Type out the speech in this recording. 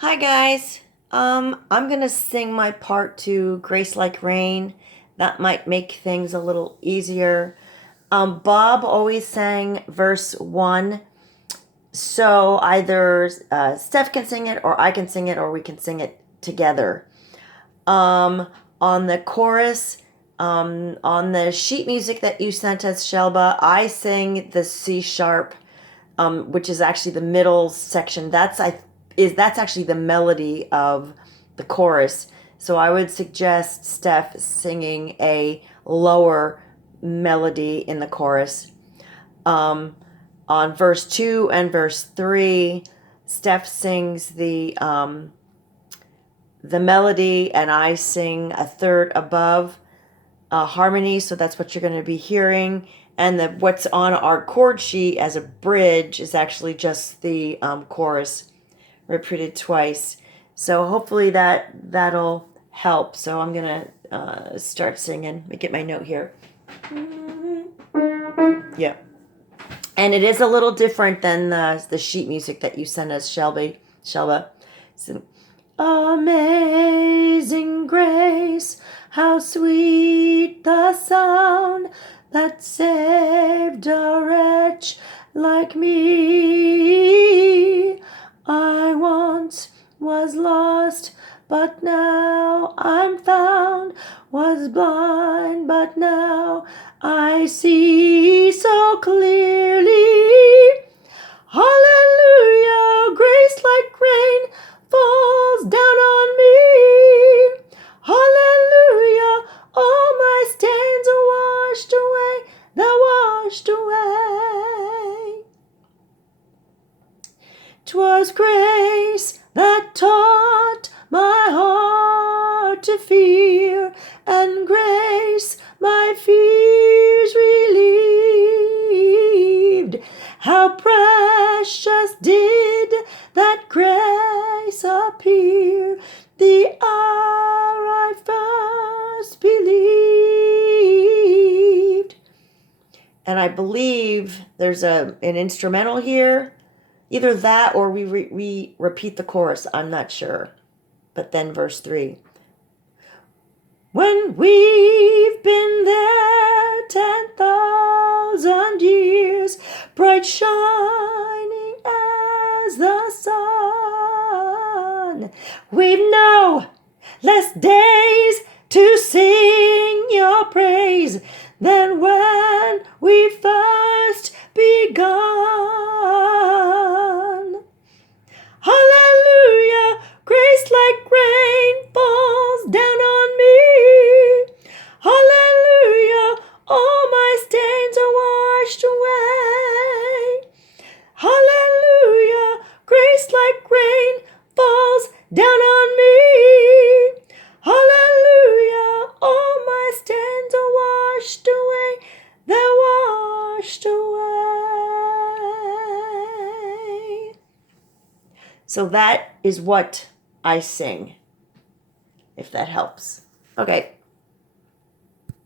Hi guys. I'm gonna sing my part to Grace Like Rain. That might make things a little easier. Bob always sang verse one, so either Steph can sing it, or I can sing it, or we can sing it together. On the chorus, on the sheet music that you sent us, Shelba, I sang the C sharp, which is actually the middle section. That's actually the melody of the chorus. So I would suggest Steph singing a lower melody in the chorus. Um, on verse 2 and verse 3, Steph sings the melody, and I sing a third above harmony. So that's what you're going to be hearing. And what's on our chord sheet as a bridge is actually just the chorus repeated twice. So hopefully that'll help. So I'm gonna start singing. Let me get my note here. Yeah, and it is a little different than the sheet music that you sent us, Shelba. So, Amazing grace, how sweet the sound that saved a wretch like me. I once was lost, but now I'm found, was blind, but now I see so clearly. Hallelujah, grace like rain falls down on me. Hallelujah, all my stains are washed away, they're washed away. 'Twas grace that taught my heart to fear, and grace my fears relieved. How precious did that grace appear the hour I first believed. And I believe there's an instrumental here. Either that or we repeat the chorus. I'm not sure. But then verse 3. When we've been there 10,000 years, bright shining as the sun, we've no less days to sing your praise than when we first begun. Hallelujah, grace like rain falls down on me. Hallelujah, all my stains are washed away. Hallelujah, grace like rain falls down on me. Hallelujah, all my stains are washed away, they're washed away. So that is what I sing, if that helps. Okay.